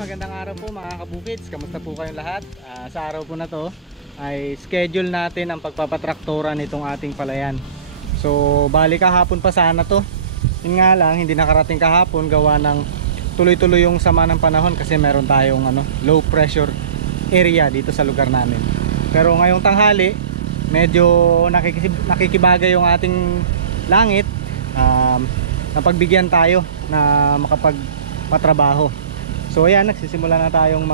magandang araw po mga kabukids. Kamusta po kayong lahat? Sa araw po na to ay schedule natin ang pagpapatraktora nitong ating palayan. So bali kahapon pa sana to. Yun nga lang, hindi nakarating kahapon gawa ng tuloy-tuloy yung sama ng panahon kasi meron tayong low pressure area dito sa lugar namin. Pero ngayong tanghali, medyo nakikibagay yung ating langit. Napagbigyan tayo na makapagpatrabaho. So ayan, nagsisimula na tayong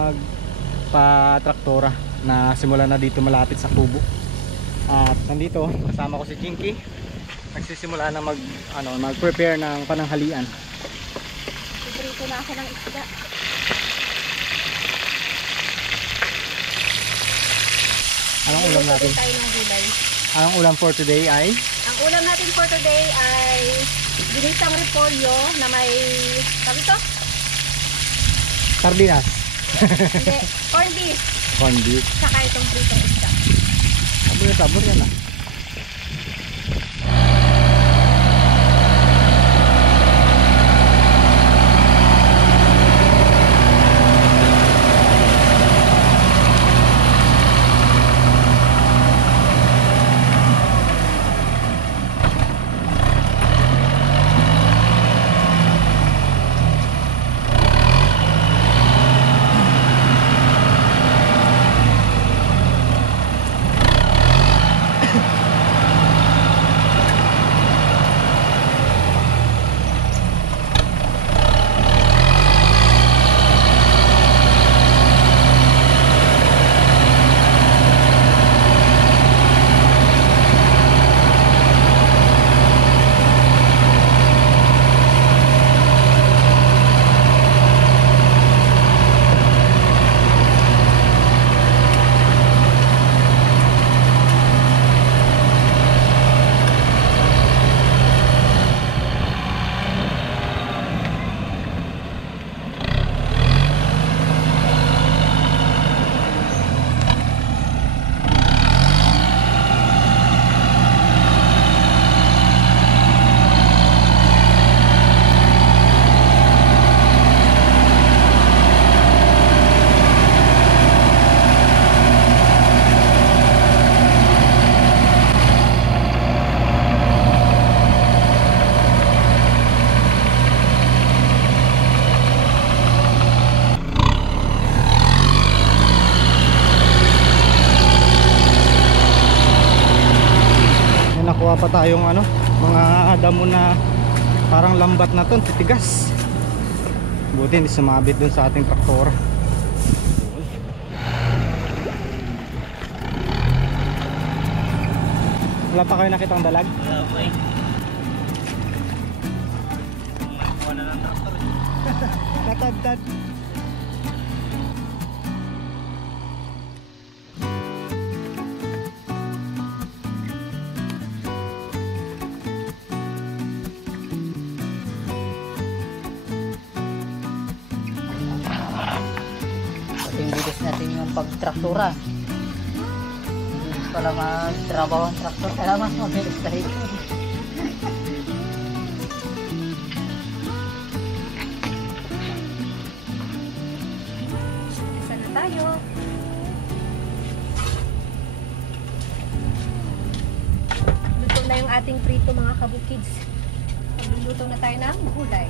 magpatraktora na simula na dito malapit sa kubo. At nandito kasama ko si Jinky. Nagsisimula na mag-prepare ng pananghalian. Ibrito na ako ng isda. Anong ulam natin? Tayo ng gulay. Anong ulam for today ay? Ang ulam natin for today ay ginisang repolyo na may, sabi to? Sardinas. Hindi, corned beef. Corned beef. Saka itong pritong isda. Sabor yan ah. Nakuha pa tayong mga damo na parang lambat na to, titigas. Buti hindi sumabit dun sa ating traktora. Wala pa kayo nakitang dalag? Wala po eh. Kuha na ng traktor eh. Katad-tad. Bilis natin yung pagtraktura. Bilis pala magtrabaho ang traktor. Kaya mas mabilis tayo. Isa na tayo. Luto na yung ating prito mga kabukids. Magluluto na tayo ng gulay.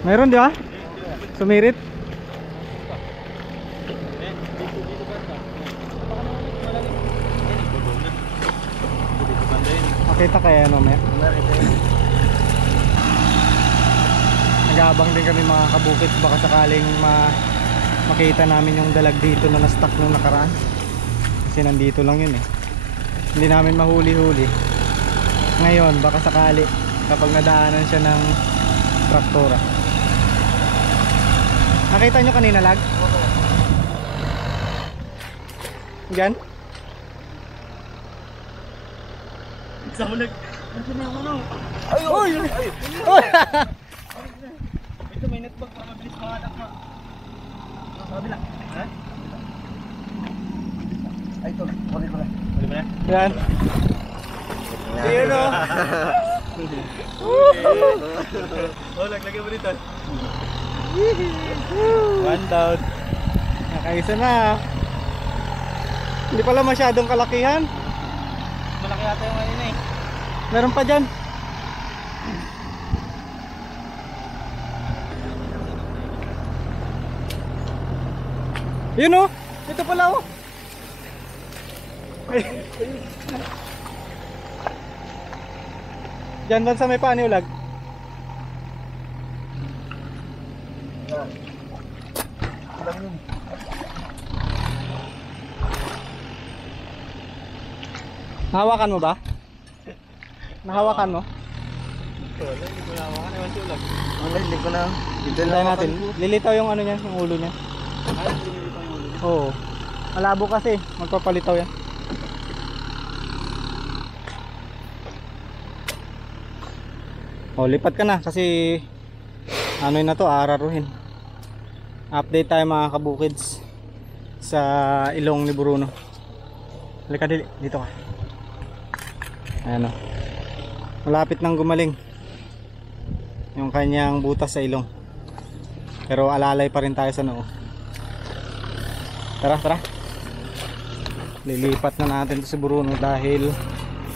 Mayroon di ba? Sumirit. Kita kaya ano may. Nag-aabang din kami mga kabukid, baka sakaling makita namin yung dalag dito na na-stuck nung nakaraan. Kasi nandito lang yun eh. Hindi namin mahuli-huli. Ngayon baka sakali kapag nadaanan siya ng traktora. Nakita nyo kanina lag? Diyan? Sa ulag. Ano na ano? Ay! Uy! Uy! Ito may netbag para mabilis mahanap mo. Sa kabila. Ha? Ay, ito. Huli mo na. Huli mo na? Yan. Ayun o. Oh, laglagay mo dito. One down. Nakaisa na. Hindi pala masyadong kalakihan. Malaki yata yung ano eh. Meron pa dyan. Yun o. Ito pala o. Diyan ba sa may paani ulag? Nahawakan mo ba? Nahawakan mo? Wala, hindi ko nahawakan. Ewan siya ulag. Wala, hindi ko na. Dito Try natin. Lilitaw yung ano niya, yung ulo niya. Ay, hindi nyo pa yung ulo. Oo. Malabo kasi, magpapalitaw yan. Oh, lipat ka na kasi ano na to, araruhin. Update tayo mga kabukids sa ilong ni Bruno. Halika dito ka. Ayan o. Malapit nang gumaling yung kanyang butas sa ilong. Pero alalay pa rin tayo sa noo. Tara. Lilipat na natin to si Bruno dahil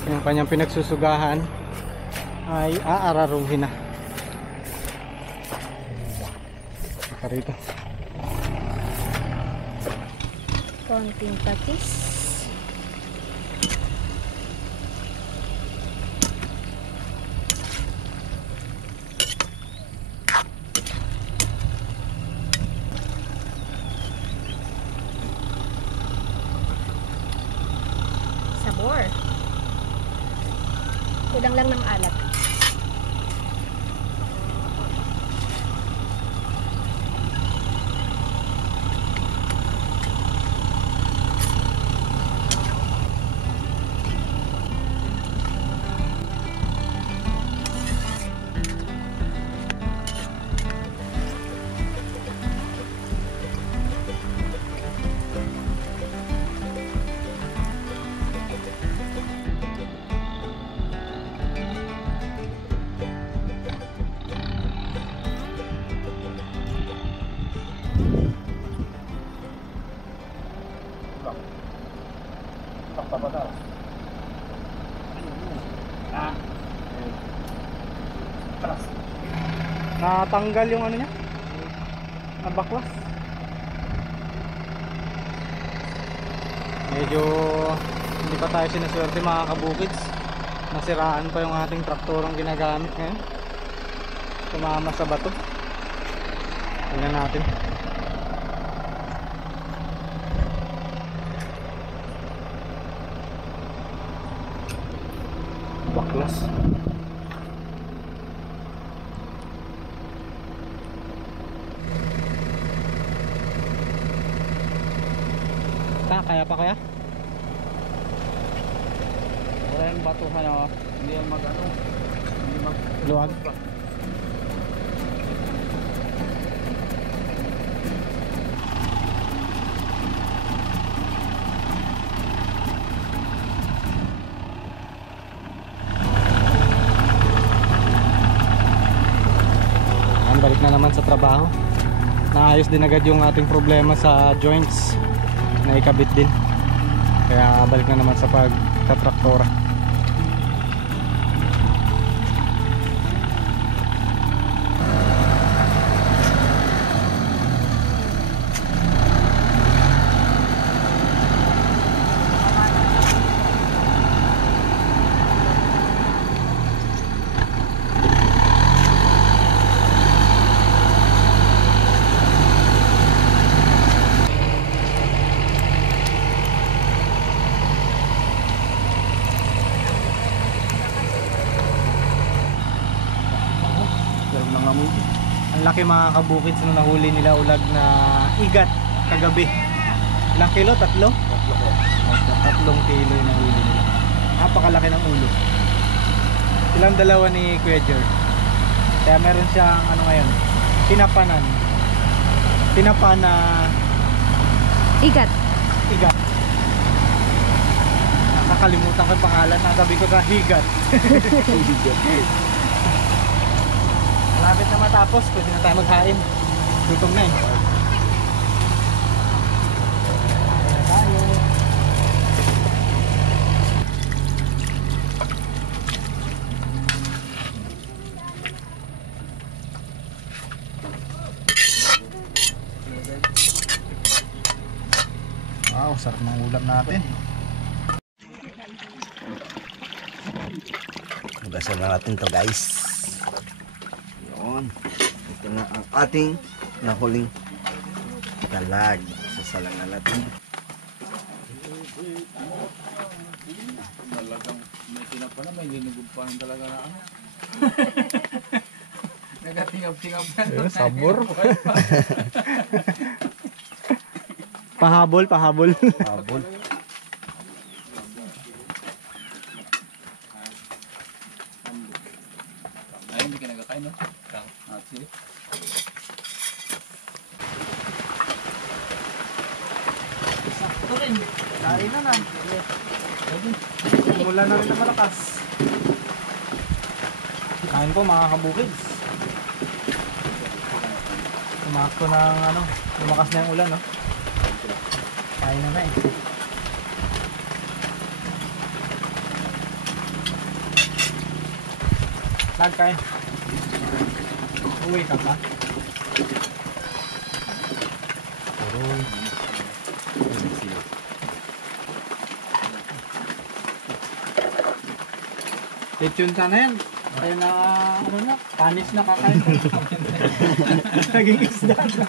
yung kanyang pinagsusugahan ay aararuhin na. Saka rito. Konting patis. Sabor. Kulang lang ng alat. Natanggal yung ano niya, nabaklas. Medyo hindi pa tayo sinaswerte mga kabukids. Nasiraan pa yung ating traktorong ginagamit ngayon. Tumama sa bato. Tingnan natin. Baklas. Kaya pa kaya? Wala yung batuhan o. Hindi yung mag-ano. Hindi Luwag. Balik na naman sa trabaho. Naayos din agad yung ating problema sa joints. Naikabit din. Kaya balik na naman sa pagtatraktora. Pero nangamoy. Ang laki mga kabukid nung nahuli nila ulag na igat kagabi. Ilang kilo? 3? Tatlo ko. 3 kilo yung nahuli nila. Napakalaki ng ulo. Silang dalawa ni Kuya Jer. Kaya meron siyang ano ngayon, tinapanan. Tinapa na Igat. igat. Nakakalimutan ko yung pangalan. Nasabi ko sa higat. Malapit na matapos. Pwede na tayo maghain. Gutom na eh. Kain na tayo. Wow, sarap ng ulam natin. Hugasan na natin to guys. Yun. Ito na ang ating nahuling dalag. Sasalang na natin. Talagang may tinapa na, may linugod pa ng talaga na ano. Nagatingap-tingap na. Sabor. Pahabol, pahabol. Habol. Ay, hindi ka nagkakain, no? Sige. Sakto rin. Kain na na. Mula na rin na malakas. Kain po mga kabukids. Tumakto ng ano, lumakas na yung ulan, no? Kain na na eh. Lag kain. Uwi ka pa. Lechon sana yan. Kaya na, ano na, panis na kakain. Naging isda na.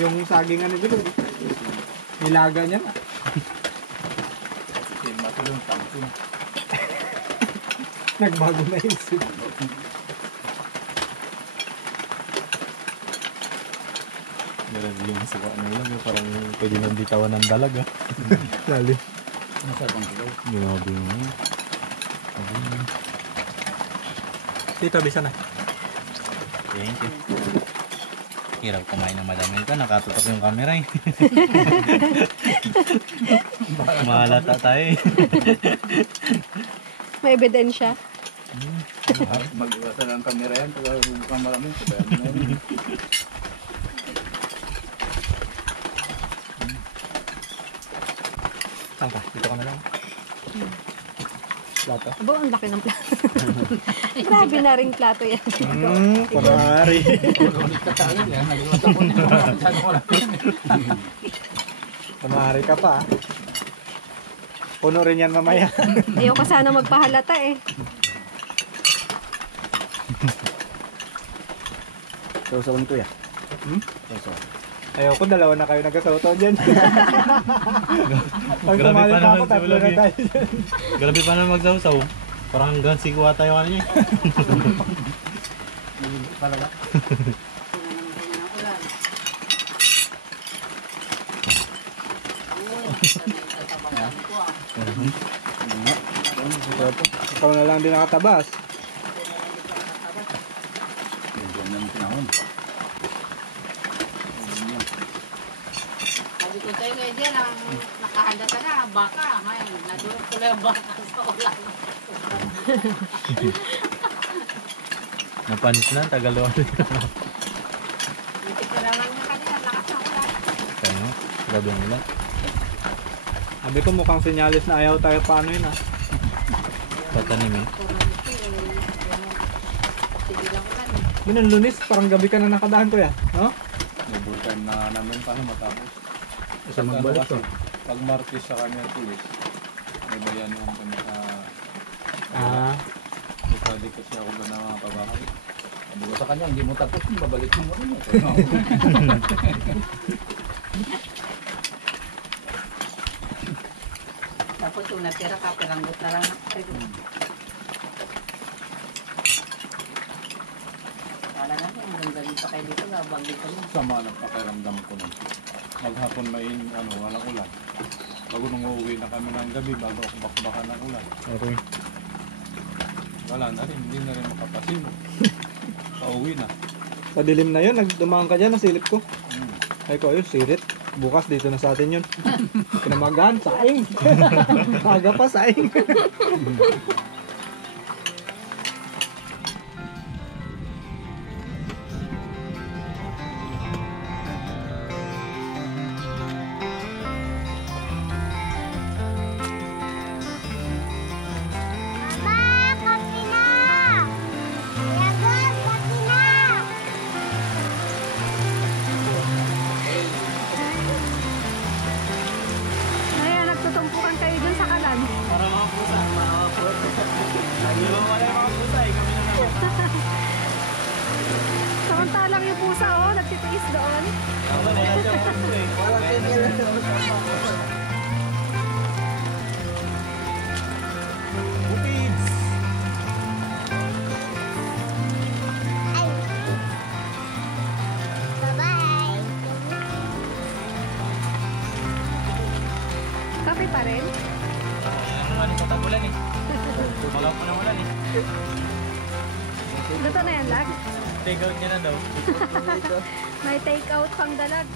Yung saging ano dito, nilaga niya na. Matulong tangkong. Nagbago na yung isip. Meron yung suka na lang, parang pwede nang bitawan ng dalag, ah. Lali. Masarap ang kilaw. Ginabi mo. Dito, bisa na. Thank you. Hirap kumain ng madami ito, nakatutok yung camera eh. Mahalata tayo eh. May ebidensya. Mag-iwasan ang camera yan, pag bubukang marami. Kaya mo na yun. Saan ka? Dito ka na lang. Plato. Abo, ang laki ng plato. Grabe na rin plato yan. Kunwari. Kunwari ka pa. Puno rin yan mamaya. Ayoko sana magpahalata eh. Sausawan ko ya. Ayoko, dalawa na kayo nagkasauto dyan. Pag Grabe sumali pa pa ako, naman si 3 na Ulagi. tayo dyan. Grabe pa na magsawsaw. Parang hanggang sikuha tayo kanina eh. Talaga. Ikaw na lang din nakatabas. Sabi ko sa'yo kaya dyan, ang nakahanda ka na, baka. Ngayon, nadurog ko lang yung baka sa ulan. Napanis na, tagal doon. Hindi ko naman yung kanina, lakas na ulan. Kaya nga, grabe ang ulan. Sabi ko mukhang senyalis na ayaw tayo paano yun ah. Tatanim eh. Sige lang ulan. Yun ang Lunes, parang gabi ka na nakadaan ko yan. No? May time na namin paano matapos. Isa magbalik to. Pag Martes sa kanya tulis, may bayan yung kami sa... Ah, Pwede kasi ako ba na mga pabahay. Sabi ko sa kanya, hindi mo tapos, babalik mo rin. Tapos yung natira ka, piranggot na lang. Kala natin, hanggang gabi pa kayo dito, gabag dito mo. Sama ng pakiramdam ko nun. Maghapon walang ulan. Bago nung uuwi na kami ng gabi, bago ako bakbakan ng ulan. Okay. Wala na rin, hindi na rin makapasino. Pauwi na. Sa dilim na yun, nagdumaan ka dyan, nasilip ko. Hmm. Ay ko, ayun, sirit. Bukas dito na sa atin yun. Pinamagaan, saing. Aga pa, saing. Kaya nagtutumpukan kayo dun sa kalan. Para mga pusa. Hindi mo wala yung mga pusa eh. Kami na naman. Samantalang yung pusa, oh, nagtitiis doon. Wala na yan siya mga pusa eh. Bukids! Kape pa rin. Ang ano sa tabulan eh. Magaw po ng ulan eh. Luto na yan, lag. Take out niya na daw. May take out pang dalag.